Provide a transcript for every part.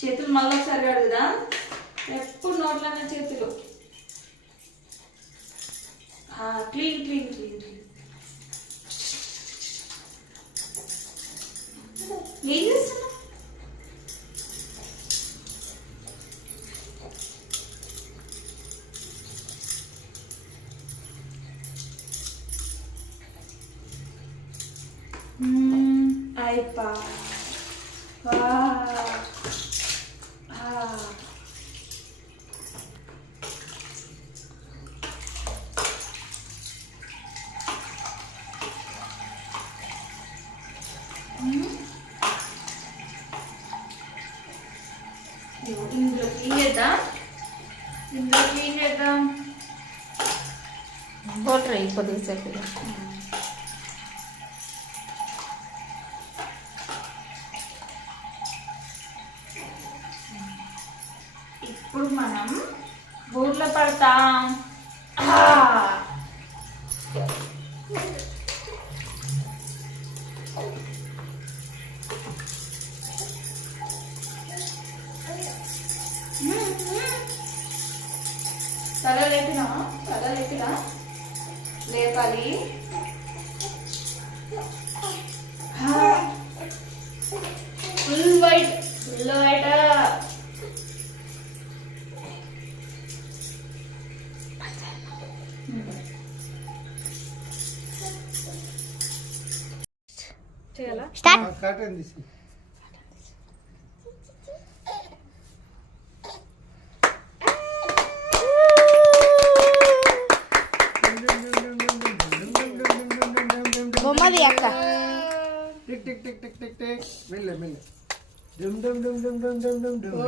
చేతులు మళ్ళీ ఒకసారి కడుగుదా. ఎప్పుడు నోట్లోనే చేతులు. Clean clean clean clean. ఏం చేస్తున్నా? అయిపా ఇందులో క్లీన్ చేద్దాం. ఇందులో క్లీన్ చేద్దాం. వాటర్ అయిపోతుంది సార్. ఇప్పుడు మనం బూర్లో పడతాం. తల లేపినా? తల లేపినా? లేపాలి. Full white, full white. బొమ్మది అక్క. Tick tick tick tick tick tick. మెల్లె మెల్లె. డుమ్ డుమ్ డుమ్ డుమ్ డుమ్ డుమ్ డుమ్ డుమ్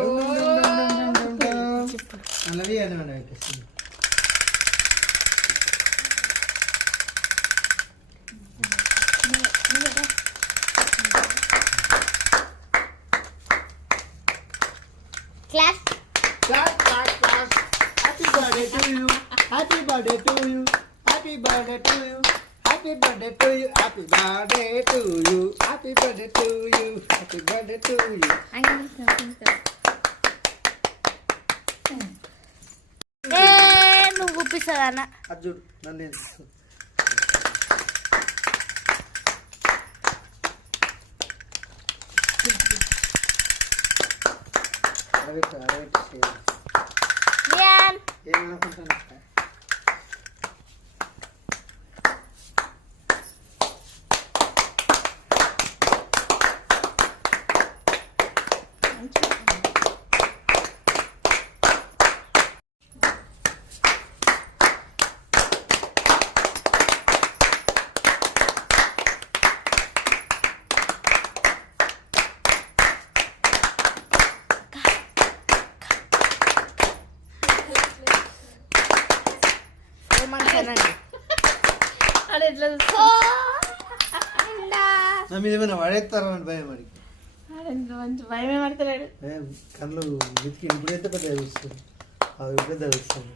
డుమ్ డుమ్. అలాగే అన్నమాట. Class class class class. Happy birthday to you. Happy birthday to you. Happy birthday to you. Happy birthday to you. Happy birthday to you. Happy birthday to you. Happy birthday to you. నువ్వు గుప్పిస్తావా అన్న? అర్జుడు నన్ను ఏమనుకుంటాను. నా మీద ఏమైనా పడేస్తారని భయం మరి. మంచి భయమే పడతాడు. కళ్ళు వెతికి ఇప్పుడైతే పెద్ద తెలుస్తుంది. అది ఇప్పుడే తెలుస్తుంది.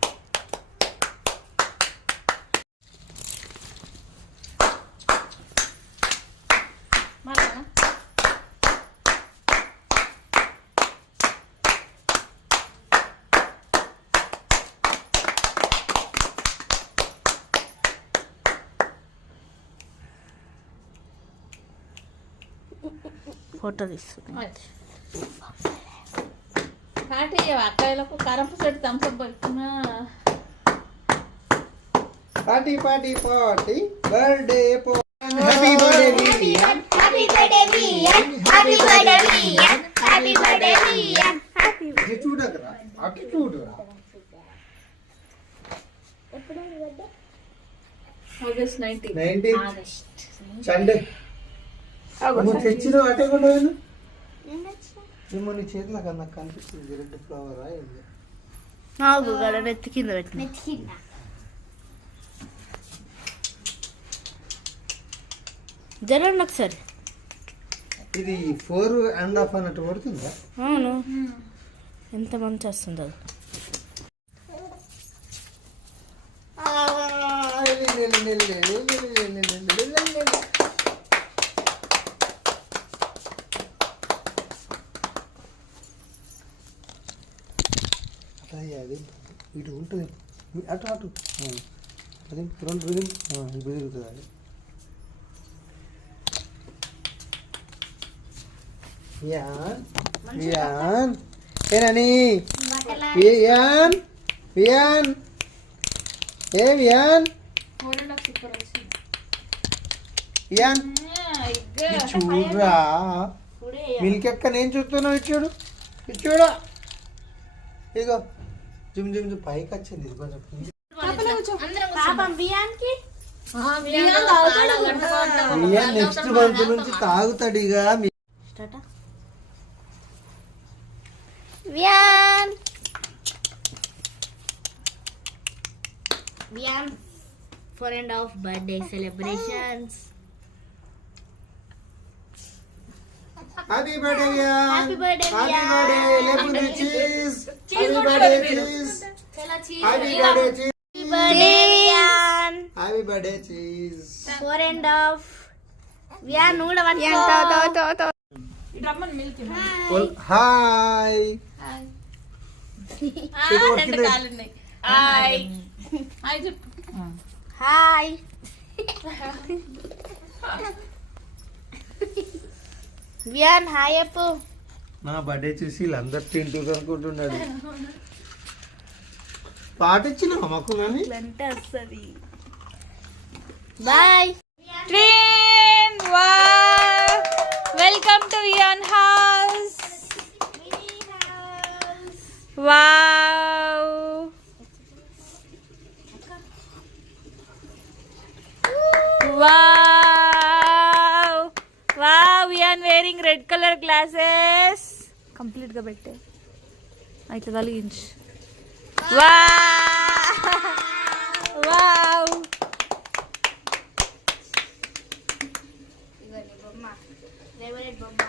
ఫోటో తీస్తుంది. కాటి అక్కలకు కరంపు సెట్ థమ్స్అప్ పెడుతున్నా. Party party party birthday happy birthday విలియన్. హ్యాపీ బర్త్డే విలియన్. హ్యాపీ బర్త్డే విలియన్. హ్యాపీ బర్త్డే విలియన్. హ్యాపీ ఇది చూడకరా అటు చూడరా. ఆగస్ట్ 19. సండే తెచ్చిన అటే కూడా నీ చేతిలో కన్నా కనిపిస్తుంది. రెడ్ ఫ్లవర్ నాకు గడ నెత్తి కింద పెట్టిన. జరండి ఒకసారి. ఇది 4.5 అన్నట్టు పడుతుందా? అవును. ఎంత మంచి వస్తుంది అది. అది ఇటు ఉంటుంది అటు అటు అది రెండు తిరుగుతుంది అది వియాన్ ఏనని వియాన్ వియాన్ ఏ వియాన్ వియాన్ చూడరా మిల్క్ ఎక్క నేను చూస్తున్నావు ఇచ్చాడు ఇచ్చాడు ఇగో జిమ్ జిమ్ పైకి వచ్చింది నెక్స్ట్ మంత్ నుంచి తాగుతాడు ఇక Vian. Vian, for end of birthday celebrations. Happy birthday Vian Happy birthday, happy Vian. Birthday లేపుని cheese happy birthday cheese happy birthday cheese Happy birthday, Vian. Happy birthday cheese For end of Vian, nuda one. ఇటు రమ్మని milk hi hi hi చెప్పు Hi. Vian, hi appu. నా birthday చూసి వీళ్ళందరూ తింటూ అనుకుంటున్నాడు పాట ఇచ్చిన మాకు కానీ Bye. Train welcome to Vian house wow wow wow Vian wearing red colour glasses complete గా పెట్టే అయితే తొలగించు wow Favorite bomba.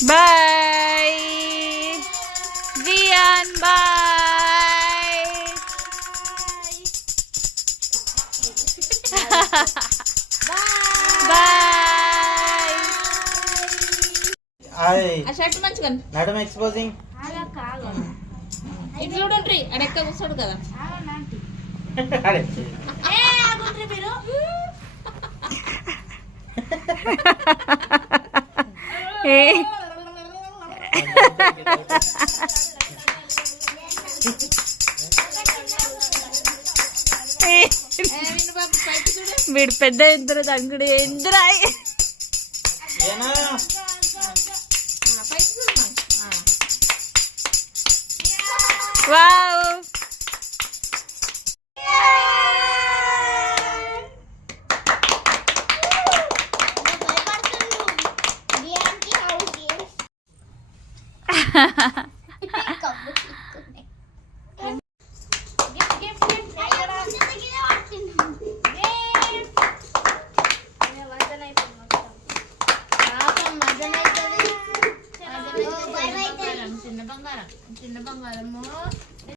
Bye. Vian, bye. Bye. Hi ఆ షర్ట్ మంచిగా మేడం ఎక్స్పోజింగ్ ఇది చూడండి అడెక్క కూర్చోడు కదా అరే వీడు పెద్ద ఇద్దరు తంగుడు ఇద్దరు వావ్ చిన్న బంగారం